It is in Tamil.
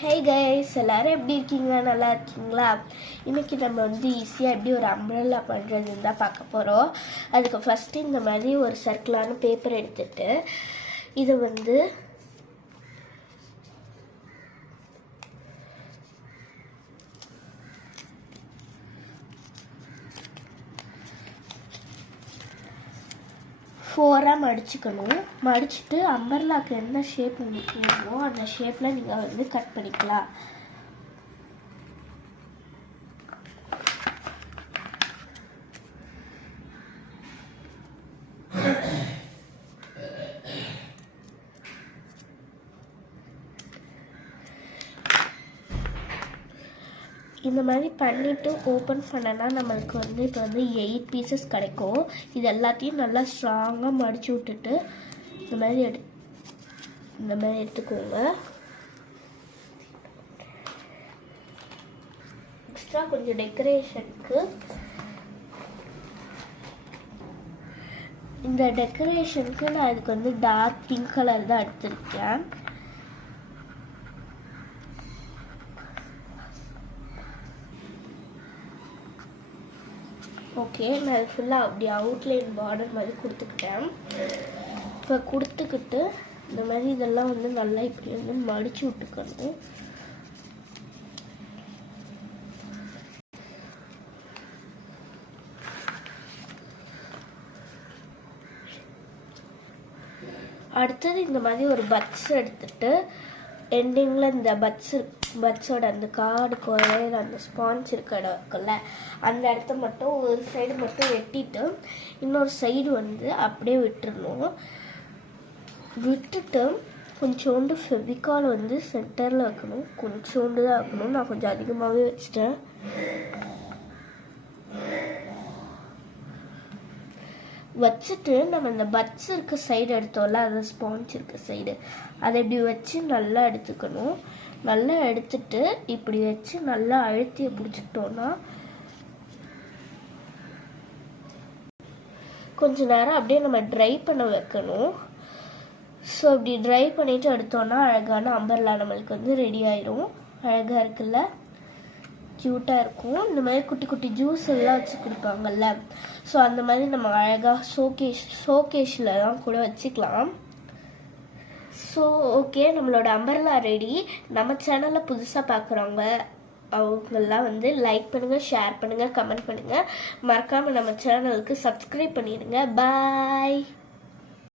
ஹே கைஸ், எல்லாரும் எப்படி இருக்கீங்க? நல்லா இருக்கீங்களா? இன்றைக்கி நம்ம ஈஸியாக எப்படி ஒரு அம்ப்ரெல்லா பண்ணுறதுன்னு தான் பார்க்க போகிறோம். அதுக்கு ஃபஸ்ட்டு இந்த மாதிரி ஒரு சர்க்கிளான பேப்பர் எடுத்துகிட்டு இதை 4 மடிச்சுக்கணும். மடிச்சுட்டு அம்பர்லாக்கு என்ன ஷேப் உங்களுக்கு வேணுமோ அந்த ஷேப்பில் நீங்கள் கட் பண்ணிக்கலாம். இந்த மாதிரி பண்ணிவிட்டு ஓப்பன் பண்ணனா நம்மளுக்கு இப்போ 8 பீசஸ் கிடைக்கும். இது எல்லாத்தையும் நல்லா ஸ்ட்ராங்காக மடித்து விட்டுட்டு இந்த மாதிரி எடுத்துக்கோங்க. எக்ஸ்ட்ரா கொஞ்சம் டெக்கரேஷனுக்கு நான் இதுக்கு டார்க் பிங்க் கலர் தான் எடுத்திருக்கேன். ஓகே, நான் ஃபுல்லாக அப்படி அவுட்லைன் பார்டர் மாதிரி கொடுத்துக்கிட்டேன். இப்போ கொடுத்துக்கிட்டு இந்த மாதிரி இதெல்லாம் நல்லா இப்படி மடித்து விட்டுக்கணும். அடுத்தது இந்த மாதிரி ஒரு பட்ஸ் எடுத்துட்டு எண்டிங்கில் இந்த பட்ஸோட அந்த கார்டு குறையிற அந்த ஸ்பான்ஸ் இருக்குல்ல அந்த இடத்த மட்டும் ஒரு சைடு மட்டும் வெட்டிட்டு இன்னொரு சைடு அப்படியே விட்டுறணும். விட்டுட்டு கொஞ்சோண்டு ஃபெவிகால் சென்டரில் வைக்கணும். கொஞ்சோண்டு தான் வைக்கணும். நான் கொஞ்சம் அதிகமாகவே வச்சுட்டேன். வச்சுட்டு நம்ம இந்த பட்ஸ் இருக்க சைடு எடுத்தோம்ல, அது ஸ்பான்ஸ் இருக்க சைடு அதை இப்படி வச்சு நல்லா எடுத்துக்கணும். நல்லா எடுத்துட்டு இப்படி வச்சு நல்லா அழுத்தியை பிடிச்சிட்டோன்னா கொஞ்ச நேரம் அப்படியே நம்ம ட்ரை பண்ண வைக்கணும். ஸோ அப்படி ட்ரை பண்ணிட்டு எடுத்தோன்னா அழகான அம்பர்லா நம்மளுக்கு ரெடி ஆயிரும். அழகாக இருக்குல்ல, க்யூட்டாக இருக்கும். இந்த மாதிரி குட்டி குட்டி ஜூஸ் எல்லாம் வச்சு கொடுப்பாங்கல்ல, ஸோ அந்த மாதிரி நம்ம அழகாக ஷோகேஷில் தான் கூட வச்சுக்கலாம். ஸோ ஓகே, நம்மளோட அம்பர்லா ரெடி. நம்ம சேனலில் புதுசாக பார்க்குறவங்க அவங்கெல்லாம் லைக் பண்ணுங்கள், ஷேர் பண்ணுங்கள், கமெண்ட் பண்ணுங்கள். மறக்காமல் நம்ம சேனலுக்கு சப்ஸ்கிரைப் பண்ணிடுங்க. பாய்.